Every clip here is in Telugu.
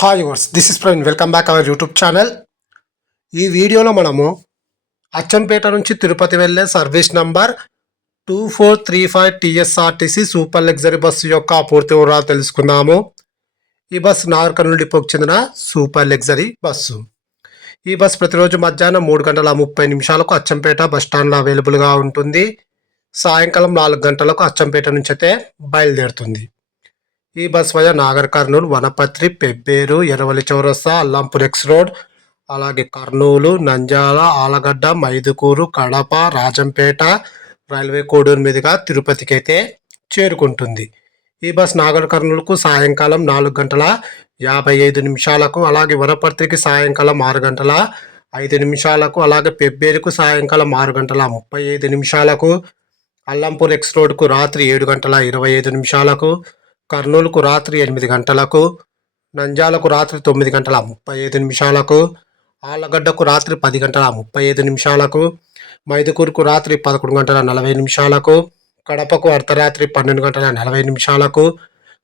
హాయ్ వర్స్ this is Praveen welcome back our YouTube channel. ఈ వీడియోలో మనము అచ్చంపేట నుంచి తిరుపతి వెళ్ళే service number 2435 TSRTC super luxury bus యొక్క పూర్తి వివరాలు తెలుసుకుందాము. ఈ బస్సు నాగర్ కర్నూలు డిపోకి చెందిన సూపర్ లగ్జరీ బస్సు. ఈ బస్సు ప్రతిరోజు మధ్యాహ్నం 3:30 అచ్చంపేట బస్టాండ్లో అవైలబుల్గా ఉంటుంది. సాయంకాలం 4 గంటలకు అచ్చంపేట నుంచి అయితే బయలుదేరుతుంది. ఈ బస్ వయా నాగర్ కర్నూలు, వనపత్రి, పెబ్బేరు, ఎర్రవల్లి చౌరస్తా, అల్లాంపూర్ ఎక్స్ రోడ్, అలాగే కర్నూలు, నంద్యాల, ఆలగడ్డ, మైదుకూరు, కడప, రాజంపేట రైల్వే కోడూరు మీదుగా తిరుపతికి అయితే చేరుకుంటుంది. ఈ బస్ నాగర్ కర్నూలుకు సాయంకాలం 4:55, అలాగే వనపర్తికి సాయంకాలం 6:05, అలాగే పెబ్బేరుకు సాయంకాలం 6:35, అల్లంపూర్ ఎక్స్ రోడ్కు రాత్రి 7:25, కర్నూలుకు రాత్రి 8 నంద్యాలకు రాత్రి 9:35, ఆలగడ్డకు రాత్రి 10:35, మైదుకూరుకు రాత్రి 11:40, కడపకు అర్ధరాత్రి 12:40,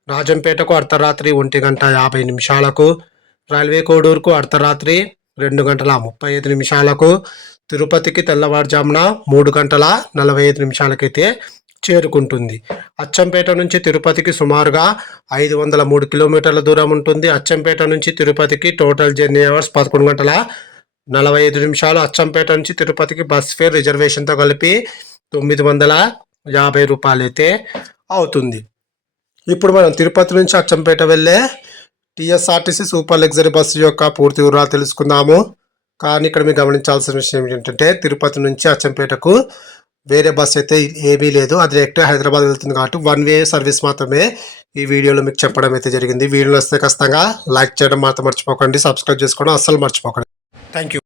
రాజంపేటకు అర్ధరాత్రి 1:50, రైల్వే కోడూరుకు అర్ధరాత్రి 2:35, తిరుపతికి తెల్లవారుజామున 3:45 అయితే చేరుకుంటుంది. అచ్చంపేట నుంచి తిరుపతికి సుమారుగా 503 కిలోమీటర్ల దూరం ఉంటుంది. అచ్చంపేట నుంచి తిరుపతికి టోటల్ జర్నీ అవర్స్ 11:45. అచ్చంపేట నుంచి తిరుపతికి బస్ ఫేర్ రిజర్వేషన్తో కలిపి 950 రూపాయలు అయితే అవుతుంది. ఇప్పుడు మనం తిరుపతి నుంచి అచ్చంపేట వెళ్ళే టీఎస్ఆర్టీసీ సూపర్ లగ్జరీ బస్సు యొక్క పూర్తి వివరాలు తెలుసుకుందాము. కానీ ఇక్కడ మీరు గమనించాల్సిన విషయం ఏంటంటే తిరుపతి నుంచి అచ్చంపేటకు వేరే బస్ అయితే ఏమీ లేదు. అది డైరెక్ట్గా హైదరాబాద్ వెళ్తుంది కాబట్టి 1 వే సర్వీస్ మాత్రమే ఈ వీడియోలో మీకు చెప్పడం అయితే జరిగింది. వీడియోలో వస్తే ఖచ్చితంగా లైక్ చేయడం మాత్రం మర్చిపోకండి, సబ్స్క్రైబ్ చేసుకోవడం అస్సలు మర్చిపోకండి. Thank you.